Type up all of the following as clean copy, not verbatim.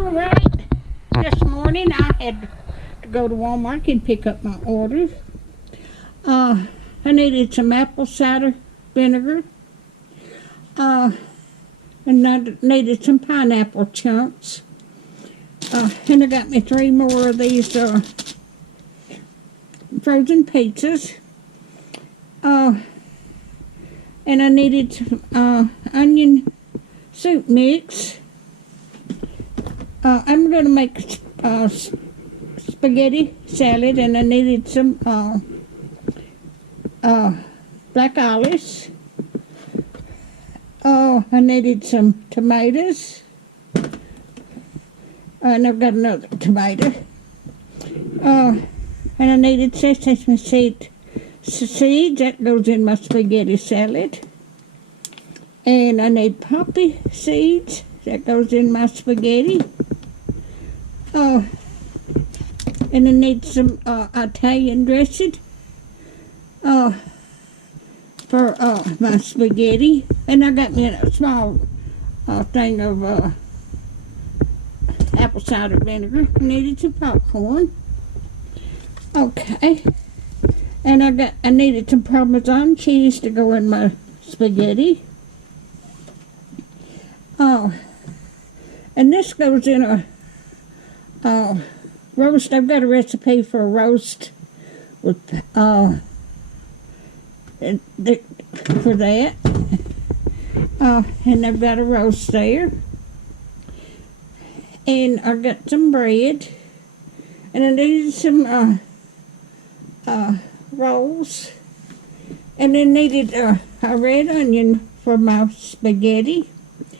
Alright, this morning I had to go to Walmart and pick up my orders. I needed some apple cider vinegar. And I needed some pineapple chunks. And I got me 3 more of these frozen pizzas. And I needed some onion soup mix. I'm going to make spaghetti salad, and I needed some black olives. I needed some tomatoes. And I've got another tomato. And I needed sesame seeds that goes in my spaghetti salad. And I need poppy seeds that goes in my spaghetti. And I need some Italian dressing for my spaghetti. And I got me a small thing of apple cider vinegar. I needed some popcorn. Okay. And I needed some Parmesan cheese to go in my spaghetti. And this goes in a roast. I've got a recipe for a roast with for that. And I've got a roast there. And I got some bread. And I needed some rolls. And I needed a red onion for my spaghetti.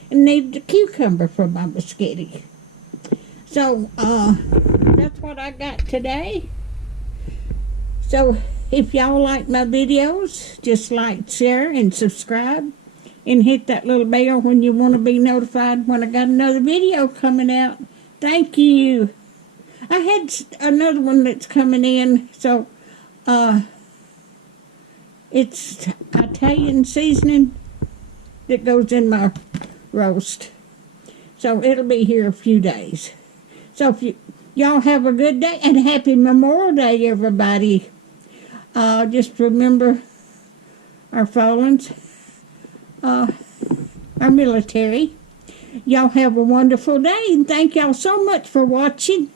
And needed a cucumber for my spaghetti. So, that's what I got today. So, if y'all like my videos, just like, share, and subscribe. And hit that little bell when you want to be notified when I got another video coming out. Thank you. I had another one that's coming in. So, it's Italian seasoning that goes in my roast. So it'll be here a few days. So if y'all have a good day and happy Memorial Day, everybody. Just remember our fallens, our military. Y'all have a wonderful day, and thank y'all so much for watching.